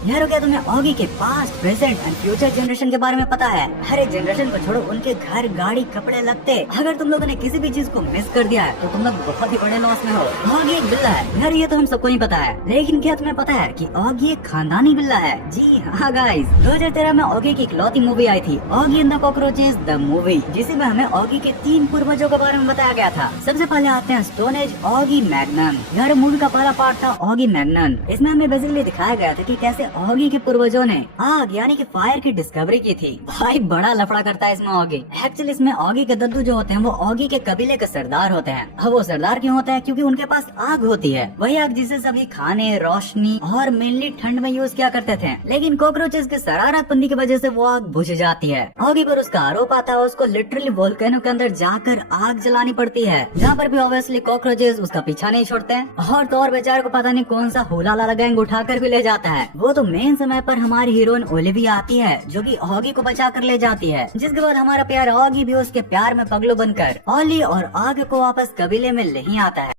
यार क्या तुम्हें ऑगी के past, present and future generation के बारे में पता है? हर एक जनरेशन को छोड़ो, उनके घर, गाड़ी, कपड़े, लगते, अगर तुम लोगों ने किसी भी चीज को मिस कर दिया है तो तुम लोग बहुत ही बड़े लॉस में हो। ऑगी एक बिल्ला है यार, ये तो हम सबको ही पता है, लेकिन क्या तुम्हें पता है कि ऑगी एक खानदानी बिल्ला है? जी हाँ गाइस, 2013 में ऑगी की इकलौती मूवी आई थी, Oggy and the cockroaches the movie, जिसमें हमें ऑगी के 3 पूर्वजों के बारे में बताया गया था। सबसे पहले आते हैं स्टोन एज ऑगी मैग्नम। यार मूवी का पहला पार्ट था ऑगी मैग्नम। इसमें हमें बेसिकली दिखाया गया था कि कैसे ऑगी के पूर्वजों ने आग यानी कि फायर की डिस्कवरी की थी। भाई बड़ा लफड़ा करता है इसमें ऑगी। एक्चुअली इसमें ऑगी के दद्दू जो होते हैं वो ऑगी के कबीले के सरदार होते हैं। अब वो सरदार क्यों होते हैं? क्योंकि उनके पास आग होती है, वही आग जिसे सभी खाने, रोशनी और मेनली ठंड में यूज किया करते थे। लेकिन कॉकरोचेस की शरारतबंदी की वजह से वो आग बुझ जाती है। ऑगी पर उसका आरोप आता है, उसको लिटरली वोल्केनो के अंदर जाकर आग जलानी पड़ती है, जहाँ पर भी ऑब्वियसली कॉकरोचेस उसका पीछा नहीं छोड़ते हैं। और तो और बेचारे को पता नहीं कौन सा हुला लाला गैंग उठाकर भी ले जाता है। वो तो मेन समय पर हमारी हीरोइन ओलिविया आती है, जो कि ऑगी को बचा कर ले जाती है, जिसके बाद हमारा प्यार ऑगी भी उसके प्यार में पगलू बनकर ओली और आग को वापस कबीले में ले ही आता है।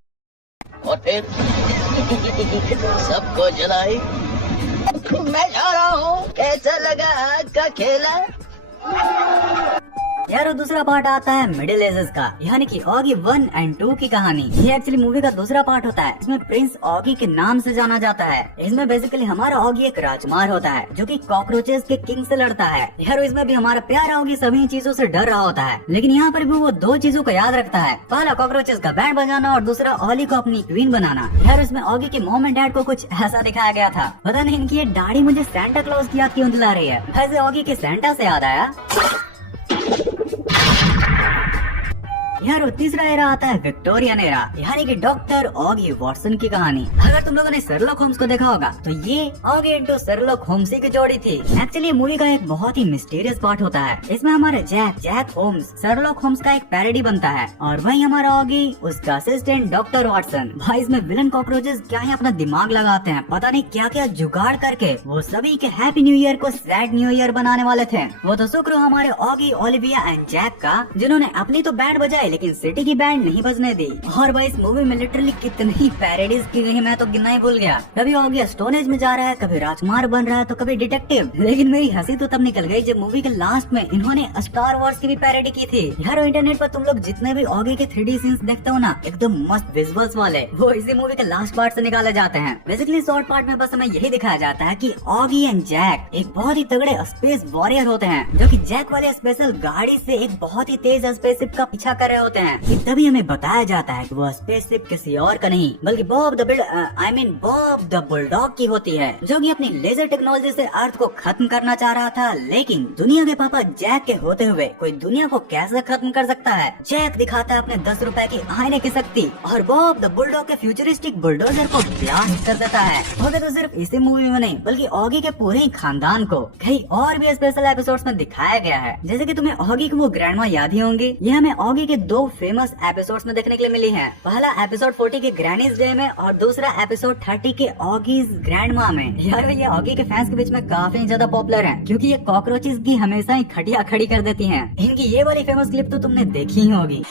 और फिर सबको जलाई। मैं जा रहा हूँ, कैसा लगा आज का खेला? यार दूसरा पार्ट आता है मिडिल एजेस का, यानी कि ऑगी 1 एंड 2 की कहानी। ये एक्चुअली मूवी का दूसरा पार्ट होता है। इसमें प्रिंस ऑगी के नाम से जाना जाता है। इसमें बेसिकली हमारा ऑगी एक राजकुमार होता है, जो कि कॉकरोचेस के किंग से लड़ता है। यार इसमें भी हमारा प्यारा ऑगी सभी चीजों से डर रहा होता है, लेकिन यहाँ पर भी वो 2 चीजों को याद रखता है, पहला कॉकरोचेस का बैंड बजाना और दूसरा ओली को अपनी क्वीन बनाना। यार इसमें ऑगी के मॉम एंड डैड को कुछ ऐसा दिखाया गया था, पता नहीं इनकी ये दाढ़ी मुझे सेंटा क्लॉज की याद क्यों दिला रही है। वैसे ऑगी के सेंटा से याद आया यार, तीसरा एरा आता है विक्टोरियन एरा, यानी कि डॉक्टर ऑगी वॉटसन की कहानी। अगर तुम लोगों ने शर्लॉक होम्स को देखा होगा तो ये ऑगी इनटू शर्लॉक होम्स की जोड़ी थी। एक्चुअली मूवी का एक बहुत ही मिस्टीरियस पार्ट होता है। इसमें हमारे जैक होम्स शर्लॉक होम्स का एक पैरोडी बनता है, और वही हमारा ऑगी उसका असिस्टेंट डॉक्टर वॉटसन। भाई इसमें विलन कॉकरोचेस क्या ही अपना दिमाग लगाते हैं, पता नहीं क्या क्या जुगाड़ करके वो सभी के हैप्पी न्यू ईयर को सैड न्यू ईयर बनाने वाले थे। वो तो शुक्र हमारे ऑगी, ओलिविया एंड जैक का, जिन्होंने अपनी तो बैंड बजाई लेकिन सिटी की बैंड नहीं बजने दी। और भाई इस मूवी में लिटरली कितनी पैरोडीज की गई, मैं तो गिनना ही भूल गया। कभी हो गया स्टोन एज में जा रहा है, कभी राजकुमार बन रहा है, तो कभी डिटेक्टिव। लेकिन मेरी हंसी तो तब निकल गई जब मूवी के लास्ट में इन्होंने स्टार वॉर्स की भी पैरोडी की थी। यार इंटरनेट पर तुम लोग जितने भी ऑगी के 3D सीन्स देखते हो ना, एकदम मस्त विजुअल्स वाले, वो इसी मूवी के लास्ट पार्ट से निकाले जाते हैं। बेसिकली शॉर्ट पार्ट में बस हमें यही दिखाया जाता है कि ऑगी एंड जैक एक बहुत ही तगड़े स्पेस वॉरियर होते हैं, जो कि जैक वाले स्पेशल गाड़ी से एक बहुत ही तेज स्पेसशिप का पीछा कर रहे होते हैं। तभी हमें बताया जाता है कि वो स्पेसशिप किसी और का नहीं बल्कि बॉब द बुलडॉग की होती है, जो कि अपनी लेजर टेक्नोलॉजी से अर्थ को खत्म करना चाह रहा था। लेकिन दुनिया के पापा जैक के होते हुए कोई दुनिया को कैसे खत्म कर सकता है? जैक दिखाता है अपने 10 रुपए की आईने की शक्ति, और बॉब द बुलडॉग के फ्यूचरिस्टिक बुलडोजर को ब्लास्ट कर देता है। और तो सिर्फ इसी मूवी में नहीं बल्कि ऑगी के पूरे ही खानदान को कई और भी स्पेशल एपिसोड्स में दिखाया गया है। जैसे कि तुम्हें ऑगी की वो ग्रैंडमा याद ही होंगी। ये हमें ऑगी के 2 फेमस एपिसोड्स में देखने के लिए मिली है। पहला एपिसोड 40 के ग्रैनीज डे में और दूसरा एपिसोड 30 के ऑगीज ग्रैंडमा में। यार ये ऑगी के फैंस के बीच में काफी ज्यादा पॉपुलर है, क्योंकि ये कॉकरोचेस की हमेशा ही खटिया खड़ी कर देती हैं। इनकी ये वाली फेमस क्लिप तो तुमने देखी ही होगी।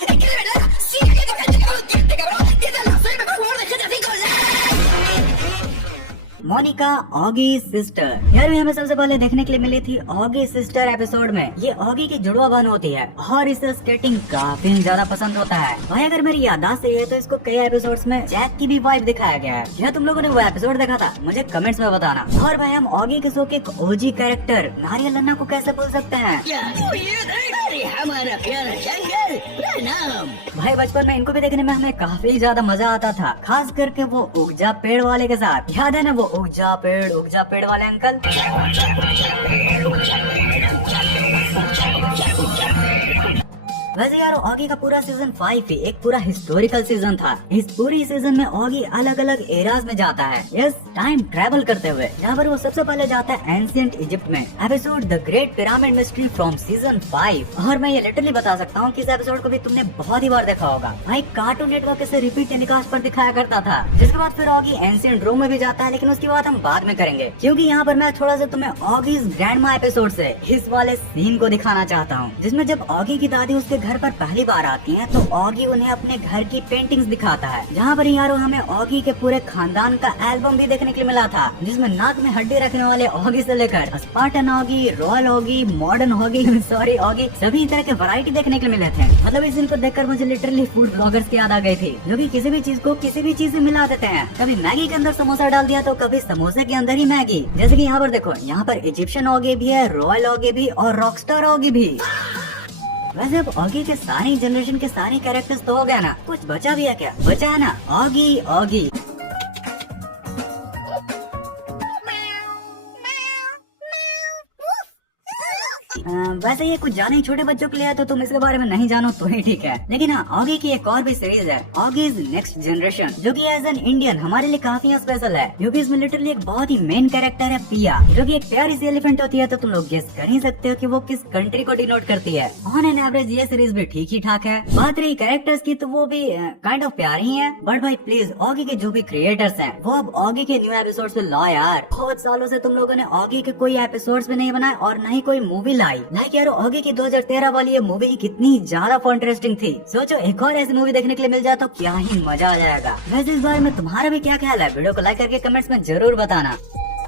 Monica Oggy sister. यार हमें सबसे पहले देखने के लिए मिली थी ऑगी सिस्टर एपिसोड में। ये ऑगी की जुड़वा बहन होती है और इसे स्केटिंग काफी ज्यादा पसंद होता है। भाई अगर मेरी याददाश्त सही है तो इसको कई एपिसोड्स में जैक की भी वाइफ दिखाया गया है। क्या तुम लोगों ने वो एपिसोड देखा था? मुझे कमेंट्स में बताना। और भाई हम ऑगी के शो के ओजी कैरेक्टर नारियल नन्ना को कैसे भूल सकते हैं? हमारा प्यारा जंगल प्रणाम। भाई बचपन में इनको भी देखने में हमें काफी ज्यादा मजा आता था, खास करके वो उगजा पेड़ वाले के साथ। याद है ना वो उगजा पेड़ वाले अंकल? वैसे यार ऑगी का पूरा सीजन 5 ही एक पूरा हिस्टोरिकल सीजन था। इस पूरी सीजन में ऑगी अलग अलग एराज में जाता है, यस टाइम ट्रेवल करते हुए। यहाँ पर वो सबसे पहले जाता है एंशिएंट इजिप्ट में, episode the great pyramid mystery from season 5। और मैं ये लिटरली बता सकता हूँ कि इस एपिसोड को भी तुमने बहुत ही बार देखा होगा। भाई कार्टून नेटवर्क से रिपीट टेलीकास्ट पर दिखाया करता था। जिसके बाद फिर ऑगी एंशिएंट रोम में भी जाता है, लेकिन उसकी बात हम बाद में करेंगे, क्योंकि यहाँ पर मैं थोड़ा सा तुम्हें ऑगीज ग्रैंडमा एपिसोड से इस वाले सीन को दिखाना चाहता हूँ, जिसमें जब ऑगी की दादी उसके घर पर पहली बार आती हैं तो ऑगी उन्हें अपने घर की पेंटिंग्स दिखाता है, जहाँ पर यारो हमें ऑगी के पूरे खानदान का एल्बम भी देखने के लिए मिला था, जिसमें नाक में हड्डी रखने वाले ऑगी से लेकर Spartan Oggy, royal Oggy, modern Oggy, sorry Oggy, सभी तरह के वैरायटी देखने के लिए मिले थे। मतलब इस दिन को देखकर मुझे लिटरली फूड ब्लॉगर्स की याद आ गई थी, जो कि किसी भी चीज को किसी भी चीज से मिला देते हैं। कभी मैगी के अंदर समोसा डाल दिया तो कभी समोसे के अंदर ही मैगी। जैसे कि यहाँ पर देखो, यहाँ पर इजिप्शियन ऑगी भी है, रॉयल ऑगी भी और रॉकस्टार ऑगी भी। वैसे अब ऑगी के सारे जनरेशन के सारे कैरेक्टर्स तो हो गया ना, कुछ बचा भी है क्या? बचा है ना ऑगी ऑगी। वैसे ये कुछ ज्यादा ही छोटे बच्चों के लिए है तो तुम इसके बारे में नहीं जानो तो ही ठीक है। लेकिन हाँ, ऑगी की एक और भी सीरीज है, ऑगीज नेक्स्ट जनरेशन, जो कि एज एन इंडियन हमारे लिए काफी स्पेशल है, क्योंकि इसमें लिटरली एक बहुत ही मेन कैरेक्टर है पिया, जो कि एक प्यारी सी एलिफेंट होती है। तो तुम लोग गेस कर ही सकते हो कि वो किस कंट्री को डिनोट करती है। ऑन एन एवरेज ये सीरीज भी ठीक ही ठाक है। बात रही कैरेक्टर्स की तो वो भी काइंड ऑफ प्यारी ही है। बट भाई प्लीज, ऑगी के जो भी क्रिएटर्स हैं वो अब ऑगी के न्यू एपिसोड्स पे लाओ यार। बहुत सालों से तुम लोगों ने ऑगी के कोई एपिसोड्स भी नहीं बनाए और न ही कोई मूवी लाई। लाइक यार ऑगी की 2013 वाली ये मूवी कितनी ज्यादा इंटरेस्टिंग थी। सोचो एक और ऐसी मूवी देखने के लिए मिल जाए तो क्या ही मजा आ जाएगा। वैसे इस बारे में तुम्हारा भी क्या ख्याल है? वीडियो को लाइक करके कमेंट्स में जरूर बताना।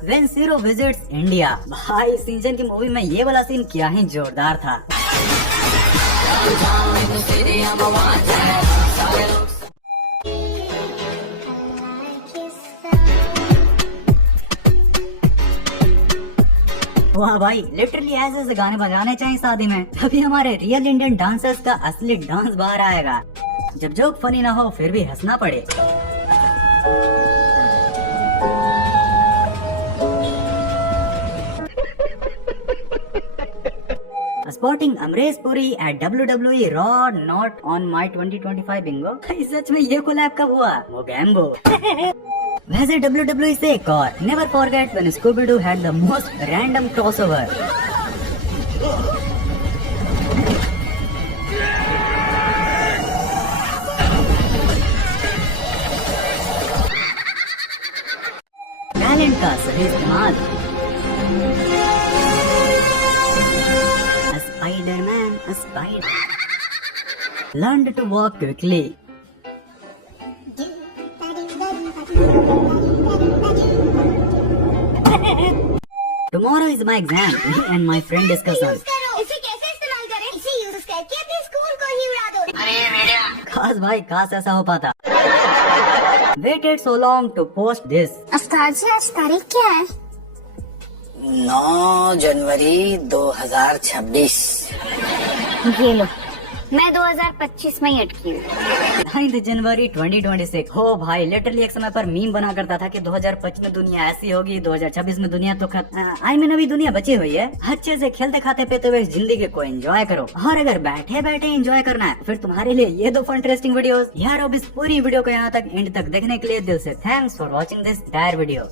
When Zero Visits India, भाई सीजन की मूवी में ये वाला सीन क्या ही जोरदार था। वाह भाई, लिटरली ऐसे गाने बजाने चाहिए शादी में, तभी हमारे रियल इंडियन डांसर्स का असली डांस बाहर आएगा। जब जोक फनी ना हो फिर भी हंसना पड़े। Spotting Amresh Puri at WWE Raw not on my 2025 bingo। सच में ये कोलैब कब हुआ? वो गैम्बो। वैसे WWE से एक और, Never forget when Scooby-Doo had the most random crossover। Talent का सही इस्तेमाल। Spider-Man, a spider learned to walk quickly। Tomorrow is my exam, me and my friend discussion। इसे कैसे इस्तेमाल करें? इसे यूज करके अपने स्कूल को ही उड़ा दो। अरे मेरा काश भाई, काश ऐसा हो पाता। Waited so long to post this। अफ्तार जी, आज तारीख क्या है? 9 जनवरी 2026। ये लो, मैं 2025 में ही अटकी हूँ। 9 जनवरी 2026। हो भाई, लिटरली एक समय पर मीम बना करता था कि 2025 में दुनिया ऐसी होगी, 2026 में दुनिया तो आई मीन अभी दुनिया बची हुई है। अच्छे से खेलते खाते पीते हुए जिंदगी को एंजॉय करो। और अगर बैठे बैठे एंजॉय करना है फिर तुम्हारे लिए ये दो इंटरेस्टिंग वीडियोस। यार अब इस पूरी वीडियो को यहाँ तक एंड तक देखने के लिए दिल से thanks for watching this entire video.